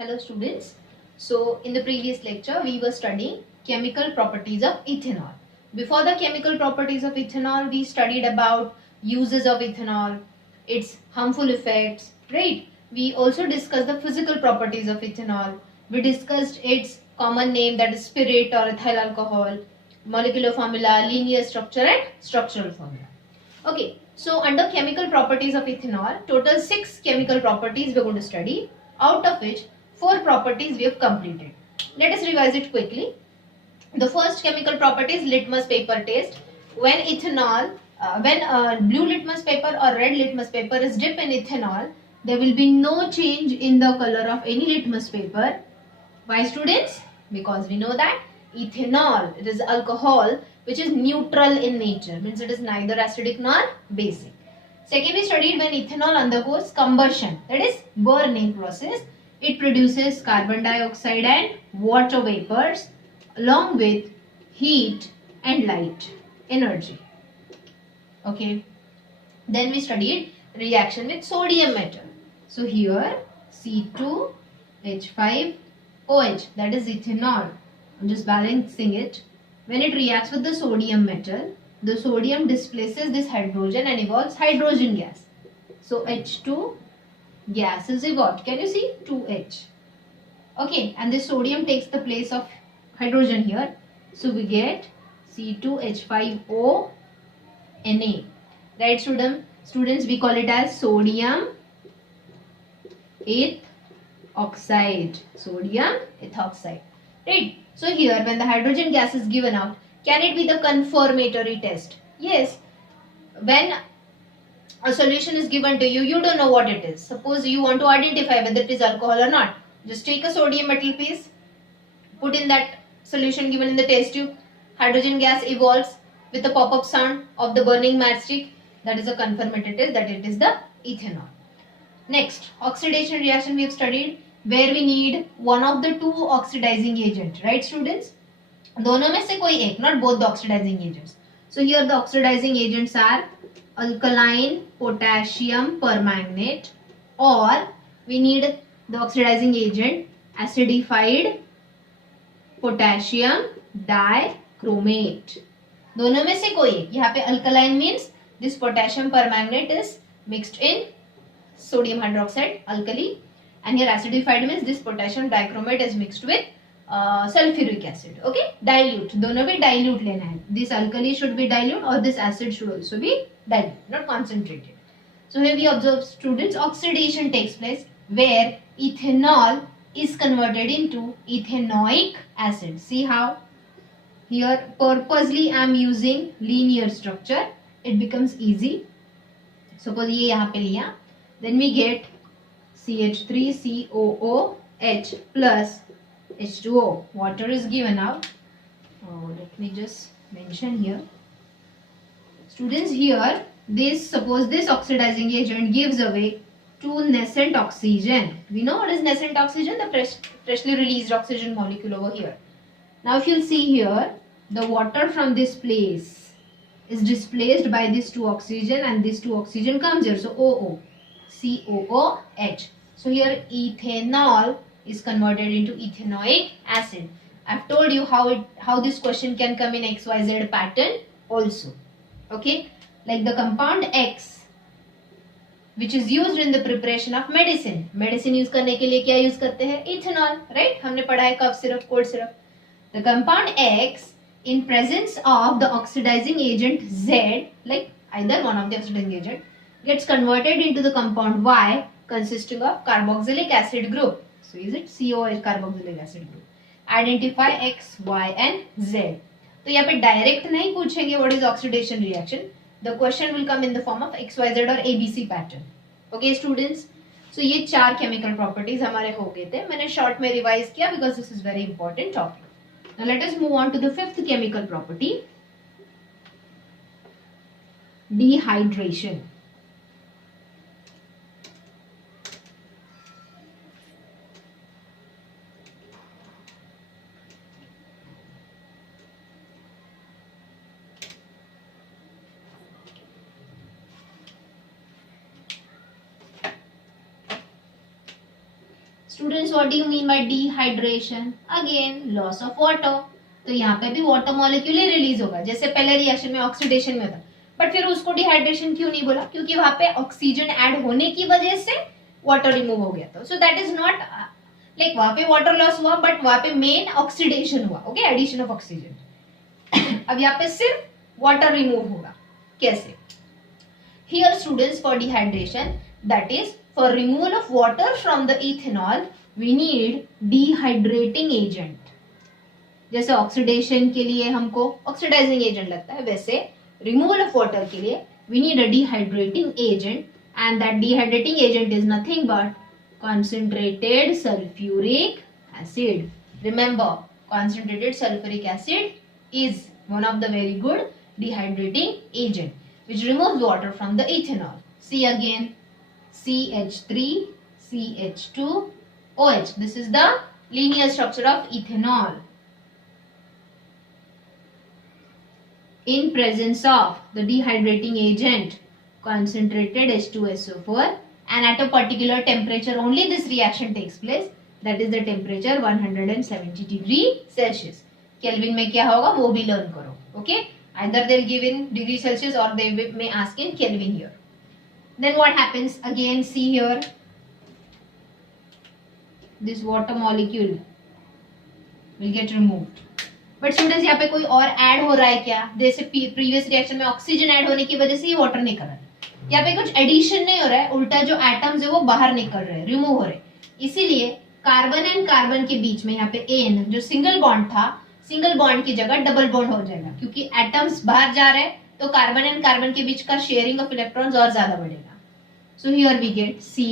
Hello students. So in the previous lecture we were studying chemical properties of ethanol. Before the chemical properties of ethanol we studied about uses of ethanol, its harmful effects, right? We also discussed the physical properties of ethanol. We discussed its common name, that is spirit or ethyl alcohol, molecular formula, linear structure and structural formula. Okay, so under chemical properties of ethanol, total 6 chemical properties we are going to study, out of which 4 properties we have completed. Let us revise it quickly. The first chemical property is litmus paper taste. When blue litmus paper or red litmus paper is dipped in ethanol, there will be no change in the color of any litmus paper. Why students? Because we know that ethanol, it is alcohol which is neutral in nature, means it is neither acidic nor basic. Second, we studied when ethanol undergoes combustion, that is burning process, it produces carbon dioxide and water vapors along with heat and light energy. Okay. Then we studied reaction with sodium metal. So here C2H5OH, that is ethanol. I'm just balancing it. When it reacts with the sodium metal, the sodium displaces this hydrogen and evolves hydrogen gas. So H2 gas is evolved. Can you see? 2H. Okay, and this sodium takes the place of hydrogen here. So we get C2H5O Na. Right, students, we call it as sodium ethoxide. Sodium ethoxide. Right. So here, when the hydrogen gas is given out, can it be the confirmatory test? Yes. When a solution is given to you, you don't know what it is. Suppose you want to identify whether it is alcohol or not. Just take a sodium metal piece, put in that solution given in the test tube. Hydrogen gas evolves with a pop-up sound of the burning matchstick. That is a confirmatory test that it is the ethanol. Next, oxidation reaction we have studied, where we need one of the two oxidizing agent, right students? दोनों में से कोई एक, not both the oxidizing agents. So here the oxidizing agents are alkaline potassium permanganate, or we need the oxidizing agent acidified potassium dichromate. दोनों में से कोई एक. यहाँ पे alkaline means this potassium permanganate is mixed in sodium hydroxide alkali, and here acidified means this potassium dichromate is mixed with sulfuric acid. Okay, dilute. दोनों भी dilute लेना है. This alkali should be dilute or this acid should also be dilute, not concentrated. So here we observe students, oxidation takes place where ethanol is converted into ethanoic acid. See how? Here purposely I am using linear structure. It becomes easy. Suppose ये यहाँ पे लिया, then we get CH3COOH plus H2O. Water is given out. Let me just mention here. Students, here suppose this oxidizing agent gives away to nascent oxygen. We know what is nascent oxygen, the freshly released oxygen molecule over here. Now if you see here, the water from this place is displaced by this 2 oxygen and this 2 oxygen comes here. So OO, COOH. So here ethanol is converted into ethanoic acid. I've told you how this question can come in XYZ pattern also. Okay, like the compound X, which is used in the preparation of medicine. Medicine use करने के लिए क्या use करते हैं? Ethanol, right? हमने पढ़ा है cough syrup, cold syrup. The compound X, in presence of the oxidizing agent Z, like either one of the oxidizing agent, gets converted into the compound Y consisting of carboxylic acid group. So is it COH, carboxylic acid group? Identify X, Y and Z. तो यहाँ पे direct नहीं पूछेंगे what is oxidation reaction. The question will come in the form of XYZ or ABC pattern. Okay students. So ये 4 chemical properties हमारे हो गए थे. मैंने short में revise किया because this is very important topic. Now let us move on to the 5th chemical property, dehydration. Students what do you mean by dehydration? Again loss of water. तो यहाँ पे भी वाटर मॉलिक्यूल ही release होगा जैसे पहले reaction में oxidation में होता. बट फिर उसको डिहाइड्रेशन क्यों नहीं बोला? क्योंकि वहां पे ऑक्सीजन ऐड होने की वजह से वाटर रिमूव हो गया था. So that is not like वहां पे वाटर लॉस हुआ बट वहां पे मेन ऑक्सीडेशन हुआ. Okay, addition of oxygen. अब यहाँ पे सिर्फ वाटर रिमूव होगा. कैसे? Here students, for dehydration, that is for removal of water from the ethanol, we need dehydrating agent. जैसे ऑक्सीडेशन के लिए हमको ऑक्सीडाइजिंग एजेंट लगता है वैसे रिमूवल ऑफ वाटर के लिए we need a dehydrating agent, and that dehydrating agent is nothing but concentrated sulfuric acid. Remember, concentrated sulfuric acid is one of the very good dehydrating agent which removes water from the ethanol. See again, CH3, CH2, OH. This is the linear structure of ethanol. In presence of the dehydrating agent, concentrated H2SO4, and at a particular temperature only this reaction takes place. That is the temperature 170 degree Celsius. Kelvin में क्या होगा वो भी learn करो. Okay? Either they'll give in degree Celsius or they may ask in Kelvin here. Then what happens? Again, see here. This water molecule will get removed. But students, यहाँ पे कोई और ऐड हो रहा है क्या? जैसे प्रीवियस रिएक्शन में ऑक्सीजन ऐड होने की वजह से ये वाटर निकल रहा है. यहाँ पे कुछ एडिशन नहीं हो रहा है, उल्टा जो एटम्स है वो बाहर निकल रहे हैं, रिमूव हो रहे हैं. इसीलिए कार्बन एंड कार्बन के बीच में यहाँ पे एन जो सिंगल बॉन्ड था, सिंगल बॉन्ड की जगह डबल बॉन्ड हो जाएगा क्योंकि एटम्स बाहर जा रहे हैं तो कार्बन एंड कार्बन के बीच का शेयरिंग ऑफ इलेक्ट्रॉन्स और ज्यादा बढ़ेगा. So here we get C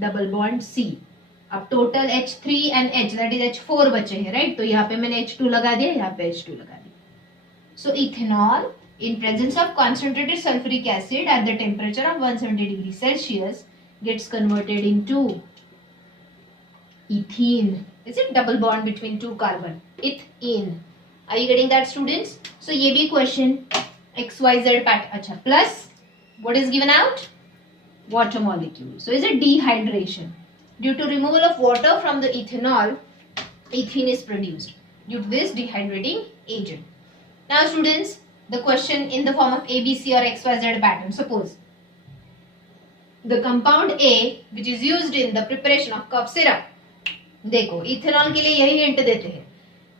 double bond C. अब total H3 and H that is H4 बचे हैं, राइट? तो यहाँ पे मैंने H2 लगा दिया, यहाँ पे H2 लगा दिया. सो ethanol in presence of concentrated sulfuric acid at the temperature of 170 degrees Celsius gets converted into ethene. Is it double bond between two carbon? Ethene. Are you getting that, students? So ये भी question XYZ pattern. अच्छा, plus what is given out? Water molecule. So is it dehydration? Due to removal of water from the ethanol, ethene is produced due to this dehydrating agent. Now students, the question in the form of ABC or XYZ pattern. Suppose the compound A which is used in the preparation of cough syrup. देखो ethanol के लिए यही hint देते हैं,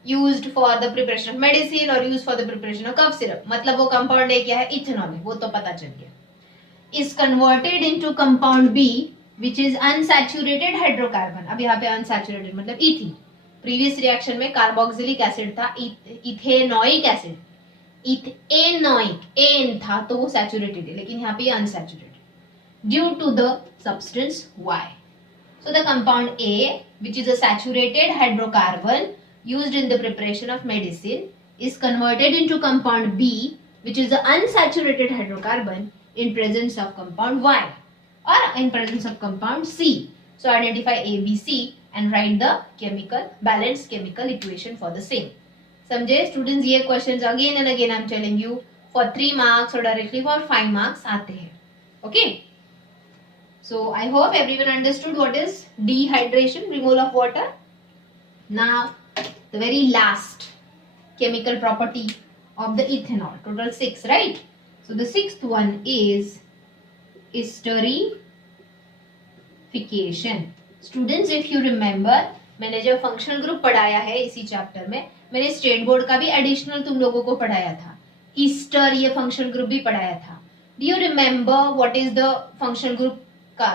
used for the preparation of medicine और use for the preparation of cough syrup. मतलब वो compound A क्या है? इथेनॉल है, वो तो पता चल गया. Is converted into compound B which is unsaturated hydrocarbon. अब यहाँ पे अनसैचुरेटेड मतलब इथीन. प्रीवियस रिएक्शन में कार्बोक्सिलिक एसिड था, इथेनोइक एसिड, इथेनोइक एन था तो वो सैचुरेटेड है, लेकिन यहाँ पे unsaturated due to the substance Y. So the compound A, which is a saturated hydrocarbon used in the preparation of medicine, is converted into compound B, which is the unsaturated hydrocarbon in presence of compound Y or in presence of compound C. So identify A, B, C and write the chemical balanced chemical equation for the same. समझे students? ये questions again and again I'm telling you for 3 marks or directly for 5 marks आते हैं. Okay? So I hope everyone understood what is dehydration, removal of water. Now the very last chemical property of the ethanol, total 6, right? So the 6th one is esterification. Students, if you remember, मैंने जब functional group पढ़ाया है इसी chapter में, मैंने state board का भी additional तुम लोगों को पढ़ाया था. ईस्टर ये फंक्शनल ग्रुप भी पढ़ाया था. Do you remember what is the functional group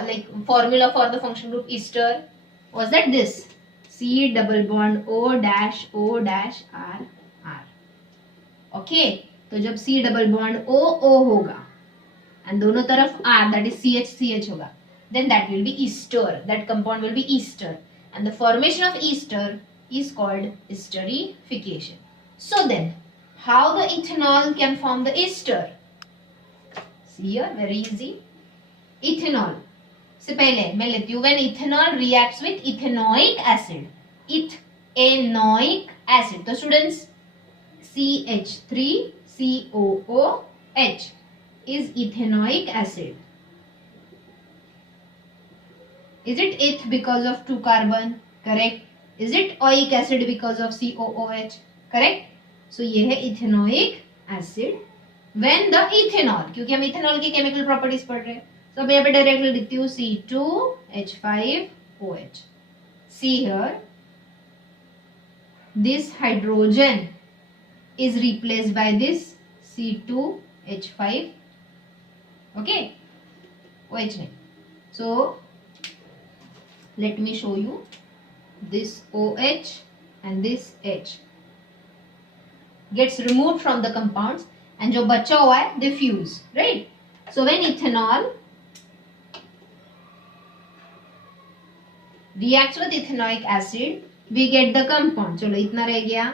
like formula for the functional group ester? Was that this? C double bond O dash R R. Okay, तो जब C double bond O O होगा and दोनों तरफ R that is CH होगा, then that will be ester. That compound will be ester, and the formation of ester is called esterification. So then, how the ethanol can form the ester? See here, very easy. Ethanol से पहले मैं लेती हूँ when ethanol reacts with ethanoic acid. Ethanoic acid. तो students CH3COOH is ethanoic acid. Is it eth because of 2 carbon? Correct. Is it oic acid because of COOH? Correct. So ये है ethanoic acid when the ethanol, क्योंकि हम ethanol की chemical properties पढ़ रहे हैं, तो मैं यहाँ पे डायरेक्टली लिखती हूँ C2H5OH. See here, this hydrogen is replaced by this C2H5, okay, OH नहीं. So let me show you this OH and this H gets removed from the compounds and जो बचा हुआ है they fuse, right? So when ethanol reacts with ethanoic acid we get the compound. चलो इतना रह गया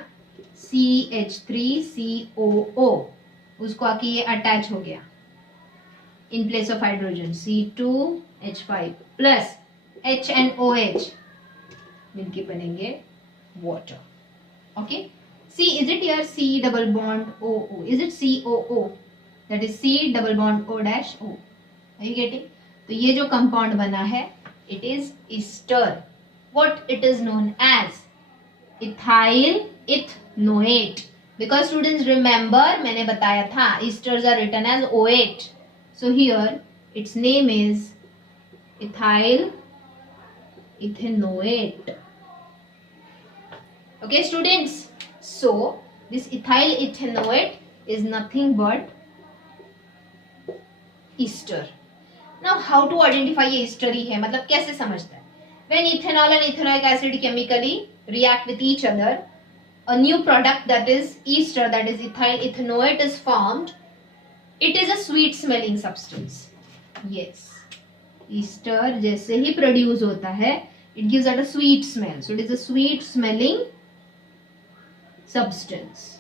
CH3COO, उसको आके ये अटैच हो गया in place of hydrogen C2H5 plus H and OH मिलके बनेंगे water. Okay, C, is it here C double bond OO? Is it COO? That is C double bond O dash O. Are you getting? तो ये जो compound बना है it is ester. What it is known as? Ethyl ethanoate. Because students remember मैंने बताया था esters are written as OH. So here its name is ethyl ethanoate. Okay students, so this ethyl ethanoate is nothing but ester. Now how to identify ये ester ही है, मतलब कैसे समझता है? When ethanol and ethanoic acid chemically react with each other, a new product that is ester, that is ethyl ethanoate is formed. It is a sweet smelling substance. Yes, ester जैसे ही produce होता है it gives out a sweet smell. So it is a sweet smelling substance.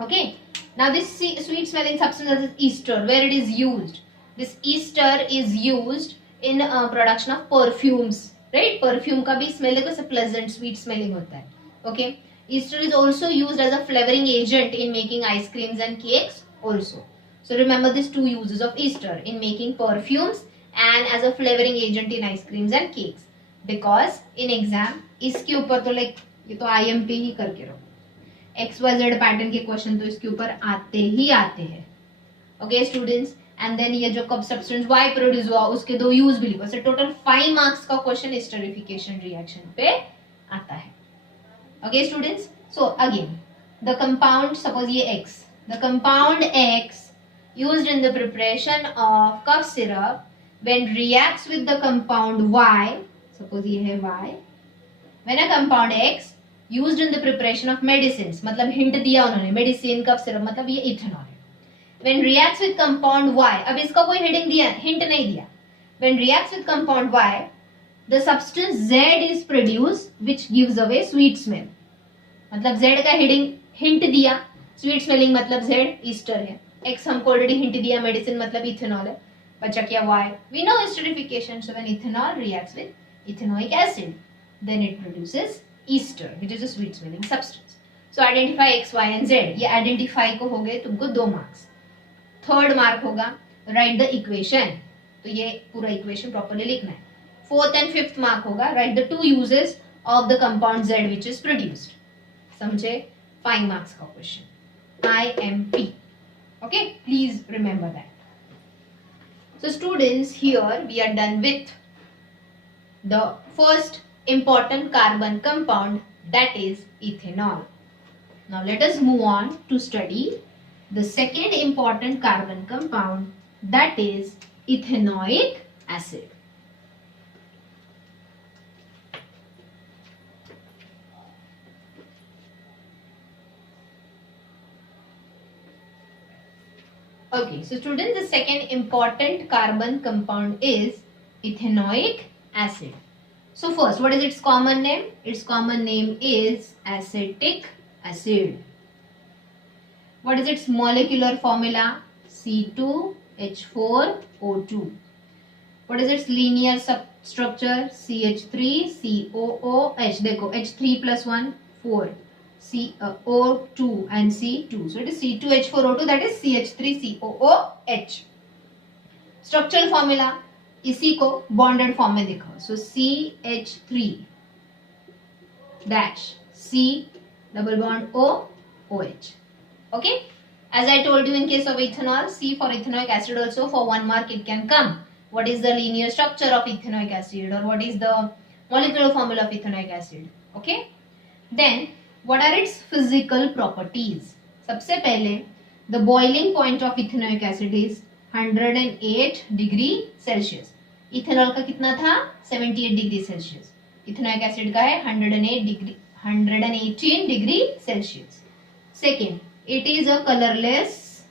Okay, now this sweet smelling substance is ester. Where it is used? This ester is used in production of perfumes, right? Perfume का भी smell देखो ऐसे pleasant sweet smelling होता है. Okay, ester is also used as a flavoring agent in making ice creams and cakes also. So remember these two uses of ester in making perfumes and as a flavoring agent in ice creams and cakes. Because in exam इसके ऊपर तो like ये तो IMP ही करके रहो, XYZ pattern के question तो इसके ऊपर आते ही आते हैं. ओके स्टूडेंट्स, एंड देन ये जो कब सब्सटेंस Y प्रोड्यूस हुआ उसके 2 यूज भी लिखो. टोटल 5 मार्क्स का क्वेश्चन एस्टरिफिकेशन रिएक्शन पे आता है. Okay students, so again the compound, suppose ये X, the compound X used in the preparation of cough syrup when reacts with the compound Y, suppose ये है Y, when a compound X used in the preparation of medicines, मतलब hint दिया उन्होंने, medicine कफ syrup मतलब ये ethanol है. when reacts with compound Y, अब इसका कोई हेडिंग दिया, हिंट नहीं दिया. when reacts with compound Y, the substance Z is produced which gives away sweet smell. मतलब Z का हेडिंग हिंट दिया, स्वीट स्मेलिंग मतलब Z ईस्टर है. X हमको ऑलरेडी हिंट दिया, मेडिसिन मतलब इथेनॉल है. बचा क्या Y. We know esterification. So when ethanol reacts with ethanoic acid, then it produces ester, which is a sweet smelling substance. So identify X, Y and Z. ये identify को हो गए तुमको 2 मार्क्स. थर्ड मार्क होगा write the equation. तो ये पूरा equation properly लिखना है. फोर्थ एंड फिफ्थ मार्क होगा write the 2 uses of the compound Z which is produced. समझे? 5 मार्क्स का question, IMP. Okay, please remember that. So students, here we are done with the first important carbon compound, that is ethanol. Now let us move on to study the second important carbon compound, that is ethanoic acid. Okay, so students, the second important carbon compound is ethanoic acid. So first, what is its common name? Its common name is acetic acid. What is its molecular formula? C2H4O2. What is its linear substructure? CH3COOH. देखो H3 plus 1 4. O2 and C2. So it is C2H4O2, that is CH3COOH. Structural formula इसी को bonded form में दिखाओ. सो CH3 dash C double bond O OH. Okay, as I told you in case of ethanol, C for ethanoic acid also, for 1 mark it can come. What is the linear structure of ethanoic acid, or what is the molecular formula of ethanoic acid? Okay, then what are its physical properties? सबसे पहले the boiling point of ethanoic acid is 108 degree Celsius. Ethanol का कितना था? 78 degree Celsius. Ethanoic acid का है 118 degree Celsius. Second, it is a colorless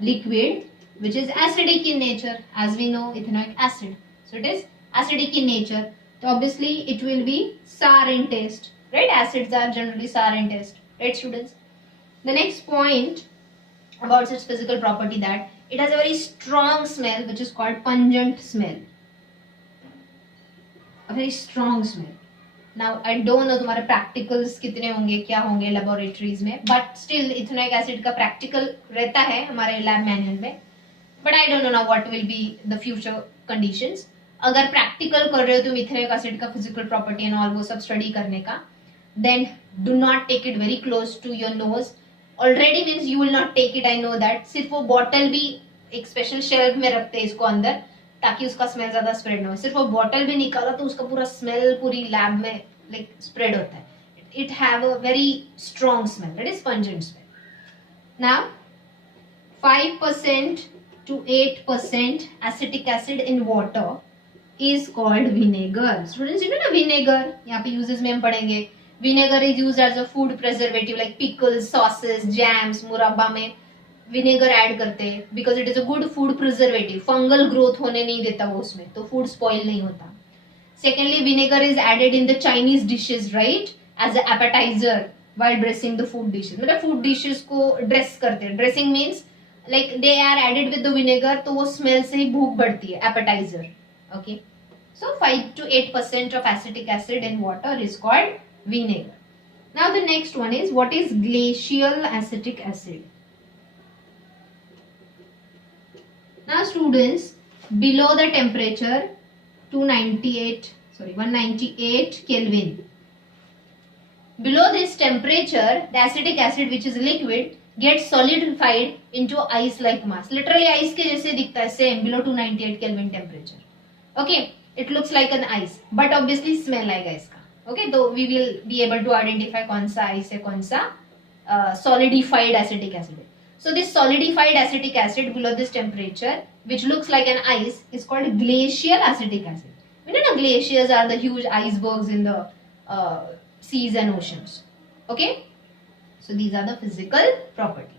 liquid which is acidic in nature, as we know ethanoic acid. So it is acidic in nature. So obviously it will be sour in taste, right? Acids are generally sour in taste, right, students? The next point about its physical property, that it has a very strong smell which is called pungent smell. A very strong smell. Now I don't know तुम्हारे practicals कितने होंगे, क्या होंगे laboratories में, but still ethanoic acid का practical रहता है हमारे lab manual में. But I don't know now what will be the future conditions. अगर practical कर रहे हो तुम ethanoic acid का physical property and all वो सब study करने का, then do not take it very close to your nose. Already means you will not take it, I know that. सिर्फ वो bottle भी एक special shelf में रखते हैं इसको अंदर, ताकि उसका स्मेल ज्यादा स्प्रेड ना हो. सिर्फ वो बॉटल भी निकाला तो उसका पूरा स्मेल पूरी लैब में लाइक स्प्रेड होता है. It have a very strong smell, that is pungent smell. Now 5% to 8% acetic acid in water is called vinegar. Students, you know ना vinegar, यहाँ पे uses में हम पढ़ेंगे. Vinegar is used as a food preservative like pickles, sauces, jams, मुरब्बा में vinegar add करते हैं because it is a good food preservative. Fungal growth होने नहीं देता वो उसमें, तो फूड स्पॉइल नहीं होता. Secondly, vinegar is added in the Chinese dishes, right, as a appetiser while dressing the food dishes. मतलब फूड डिशेज को ड्रेस करते हैं. Dressing means like they are added with the vinegar, तो वो smell से ही भूख बढ़ती है. Appetiser. Okay, so 5 to 8% of acetic acid in water is called vinegar. Now the next one is, what is glacial acetic acid? Now students, below the temperature 198 Kelvin, below this temperature the acetic acid which is liquid gets solidified into ice like mass. Literally ice के जैसे दिखता है, same below 298 Kelvin temperature. Okay, it looks like an ice, but obviously smell आएगा इसका. Okay, तो we will be able to identify कौन सा ice है, कौन सा solidified acetic acid है. So this solidified acetic acid below this temperature, which looks like an ice, is called glacial acetic acid. You know, glaciers are the huge icebergs in the seas and oceans. Okay, so these are the physical properties.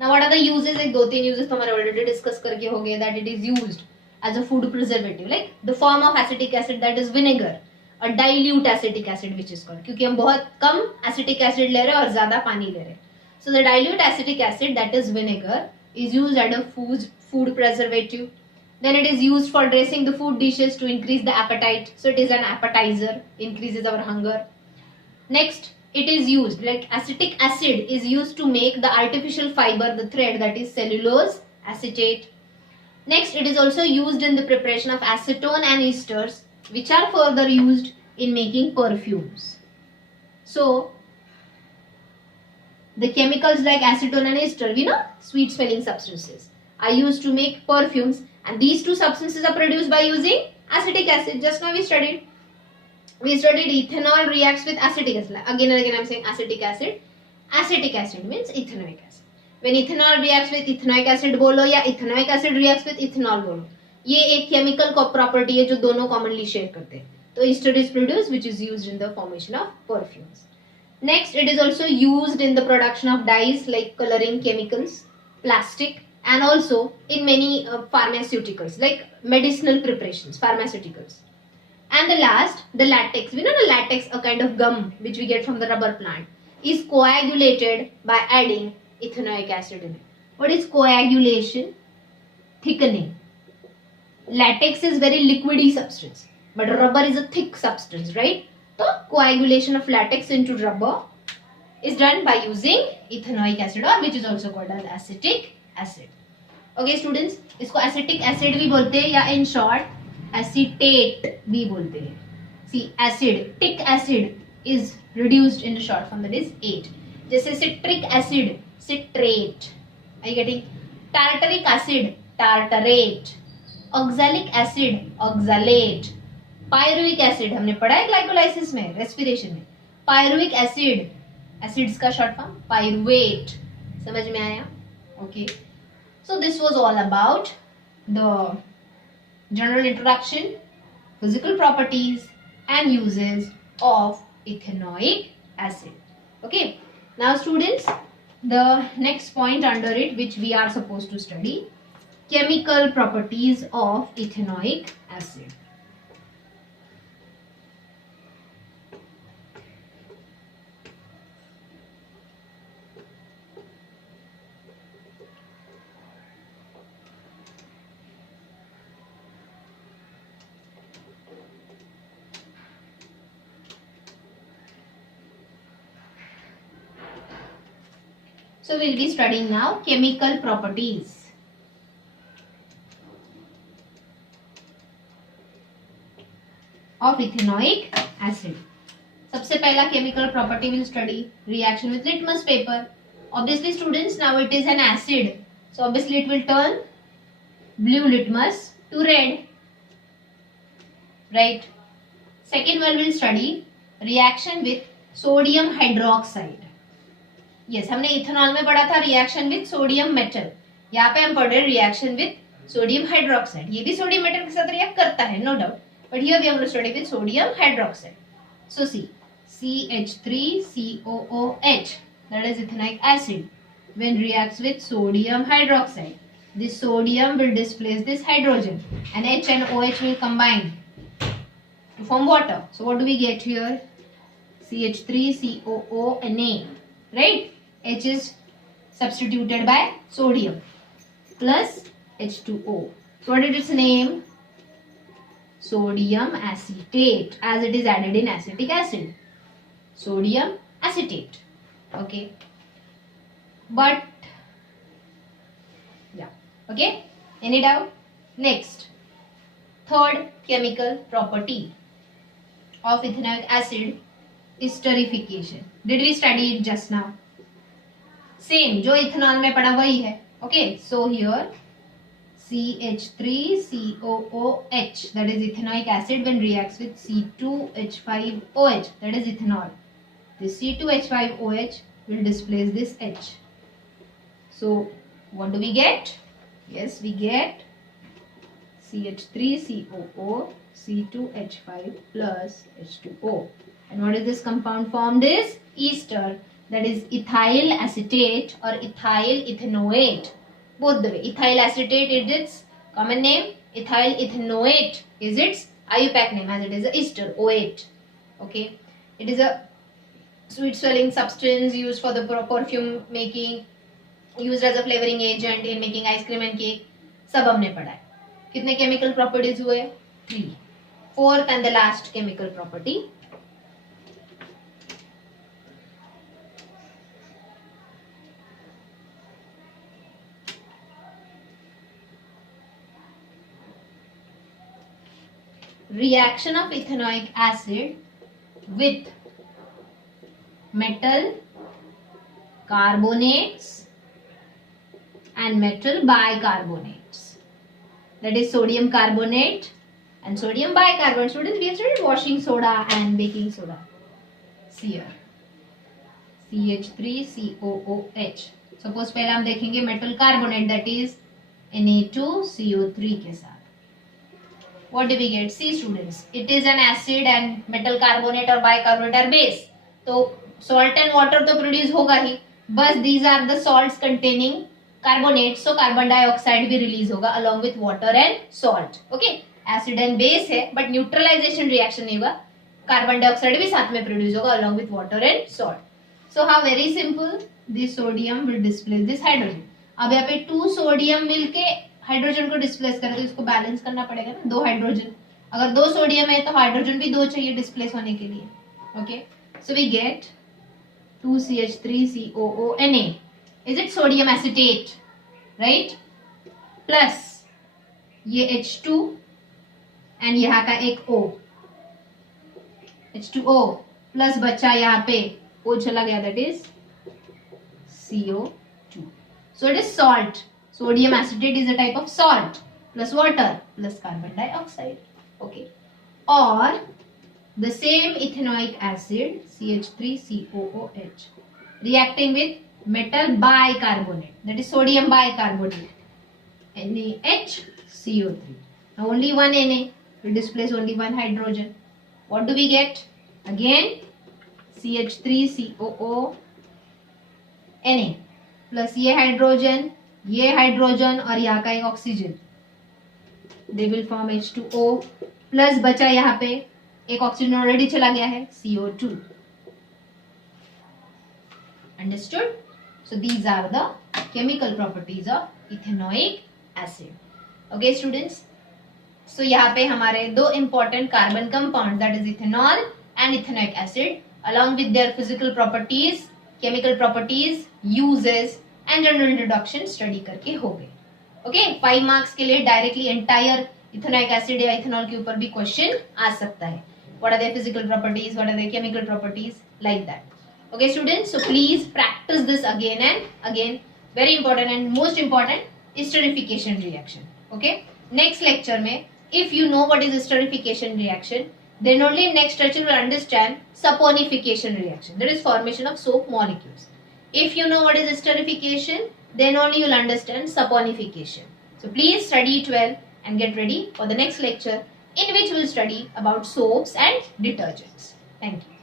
Now what are the uses? एक 2-3 uses तो हमारे already discuss करके हो गए, that it is used as a food preservative, like the form of acetic acid, that is vinegar, or dilute acetic acid which is called, क्योंकि हम बहुत कम acetic acid ले रहे हैं और ज्यादा पानी ले रहे हैं. So the dilute acetic acid, that is vinegar, is used as a food preservative. Then it is used for dressing the food dishes to increase the appetite. So it is an appetizer, increases our hunger. Next, it is used, like acetic acid is used to make the artificial fiber, the thread, that is cellulose acetate. Next, it is also used in the preparation of acetone and esters, which are further used in making perfumes. So the chemicals like acetone and ester, we know, sweet smelling substances, are used to make perfumes, and these two substances are produced by using acetic acid. Just now we studied ethanol reacts with acetic acid. Again and again I am saying acetic acid. Acetic acid means ethanoic acid. When ethanol reacts with ethanoic acid बोलो या ethanoic acid reacts with ethanol बोलो, ये एक chemical property है जो दोनों commonly share करते हैं. तो ester is produced which is used in the formation of perfumes. Next, it is also used in the production of dyes like coloring chemicals, plastic, and also in many pharmaceuticals like medicinal preparations, pharmaceuticals. And the last, the latex. We know the latex, a kind of gum which we get from the rubber plant, is coagulated by adding ethanoic acid in it. What is coagulation? Thickening. Latex is very liquidy substance, but rubber is a thick substance, right? So coagulation of latex into rubber is done by using ethanoic acid, or which is also called as acetic acid. Okay students, इसको acetic acid भी बोलते हैं या in short acetate भी बोलते हैं. C acetic acid is reduced in the short form, that is 8. जैसे citric acid, citrate. Are you getting? Tartaric acid, tartarate. Oxalic acid, oxalate. Pyruvic acid हमने पढ़ा है ग्लाइकोलाइसिस में, रेस्पिरेशन में. Pyruvic acid, acids का short form pyruvate. समझ में आया? Okay. So this was all about the general introduction, physical properties and uses of ethanoic acid. Okay, now students, the next point under it which we are supposed to study, chemical properties of ethanoic acid. So we'll be studying now chemical properties of ethanoic acid. सबसे पहला chemical property we'll study reaction with litmus paper. Obviously students, now it is an acid, so obviously it will turn blue litmus to red, right? Second one we'll study reaction with sodium hydroxide. Yes, हमने ethanol में पढ़ा था reaction with sodium metal. यहाँ पे हम पढ़ रहे हैं रिएक्शन विद सोडियम हाइड्रोक्साइड. ये भी सोडियम मेटल के साथ रिएक्ट करता है, no doubt, but here we have to study with sodium hydroxide. So see CH3COOH, that is ethanoic acid, when reacts with sodium hydroxide, this sodium will displace this hydrogen and H and OH will combine to form water. So what do we get here? CH3COONA, right? H is substituted by sodium plus H2O. So what is its name? Sodium acetate, as it is added in acetic acid. Sodium acetate. Okay. But yeah. Okay. Any doubt? Next, third chemical property of ethanoic acid is esterification. Did we study it just now? Same, जो ethanol में पढ़ा वही है. Okay, so here CH3COOH, that is ethanoic acid, when reacts with C2H5OH, that is ethanol, this C2H5OH will displace this H. So what do we get? Yes, we get CH3COO C2H5 plus H2O. And what is this compound formed is ester, that is ethyl acetate or ethyl ethanoate. Both the way, ethyl acetate is its common name, ethyl ethanoate is its IUPAC name, as it is a ester, O8. Okay, it is a sweet smelling substance used for the perfume making, used as a flavoring agent in making ice cream and cake. सब हमने पढ़ा है. कितने chemical properties हुए? 3. Fourth and the last chemical property, reaction of ethanoic acid with metal carbonates and metal bicarbonates, that is sodium carbonate and sodium bicarbonate. Students, we have studied washing soda and baking soda. See here, CH3COOH. Suppose पहले हम देखेंगे metal carbonate, that is Na2CO3 के साथ. What do we get? See students, it is an acid and metal carbonate or bicarbonate are base. तो salt and water तो produce होगा ही, बस these are the salts containing carbonates, so carbon dioxide भी release होगा along with water and salt. Okay, acid and base है, but neutralization reaction नहीं होगा, carbon dioxide भी साथ में produce होगा along with water and salt. So how very simple, this sodium will displace this hydrogen. अब यहाँ पे 2 सोडियम मिलके हाइड्रोजन को डिस्प्लेस करे तो इसको बैलेंस करना पड़ेगा ना, 2 हाइड्रोजन. अगर 2 सोडियम है तो हाइड्रोजन भी 2 चाहिए डिस्प्लेस होने के लिए. Okay, so we get 2CH3COONA. Is it sodium acetate, right? Plus ये H2 एंड यहाँ का एक O, H2O प्लस बचा यहाँ पे O चला गया, that is CO2. So it is salt. Sodium acetate is a type of salt plus water plus carbon dioxide. Okay. Or the same ethanoic acid CH3COOH reacting with metal bicarbonate, that is sodium bicarbonate, NaHCO3. Now only one Na will displace only one hydrogen. What do we get? Again CH3COO Na plus ये hydrogen और यहाँ का एक oxygen, they will form H2O plus बचा यहाँ पे एक oxygen already चला गया है CO2. Understood? So these are the chemical properties of ethanoic acid. Okay students, so यहाँ पे हमारे दो important carbon compound that is ethanol and ethanoic acid along with their physical properties, chemical properties, uses and general introduction study करके हो गए. Okay, 5 marks के लिए directly entire ethanoic acid या इथेनॉल के ऊपर भी क्वेश्चन आ सकता है. What are there physical properties, what are there chemical properties, like that. Okay students, so please practise this again and again. Very important and most important esterification reaction. Okay, next lecture में if you know what is esterification reaction, then only next lecture will understand saponification reaction, that is formation of soap molecules. If you know what is esterification, then only you will understand saponification. So please study it well and get ready for the next lecture in which we will study about soaps and detergents. Thank you.